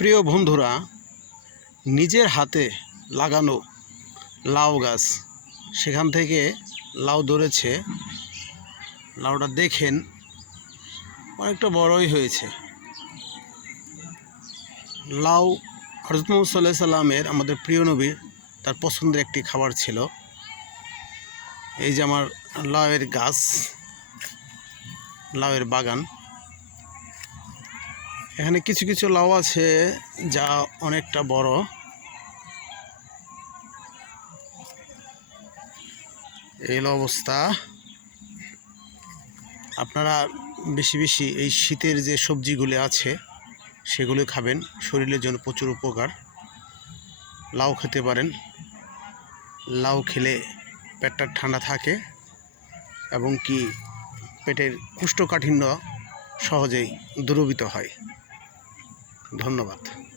প্রিয় বন্ধুরা, নিজের হাতে লাগানো লাউ গাছ, সেখান থেকে লাউ ধরেছে। লাউটা দেখেন, অনেকটা বড়ই হয়েছে। লাউ হযরত মুহাম্মদ সাল্লাল্লাহু আলাইহি সাল্লামের, আমাদের প্রিয় নবীর, তার পছন্দের একটি খাবার ছিল। এই যে আমার লাউয়ের গাছ, লাউয়ের বাগান। এখানে কিছু কিছু লাউ আছে যা অনেকটা বড়। এই অবস্থা। আপনারা বেশি বেশি এই শীতের যে সবজিগুলি আছে সেগুলো খাবেন, শরীরের জন্য প্রচুর উপকার। লাউ খেতে পারেন। লাউ খেলে পেটটা ঠান্ডা থাকে এবং কি পেটের কোষ্ঠকাঠিন্য সহজেই দূরীভূত হয়। ধন্যবাদ।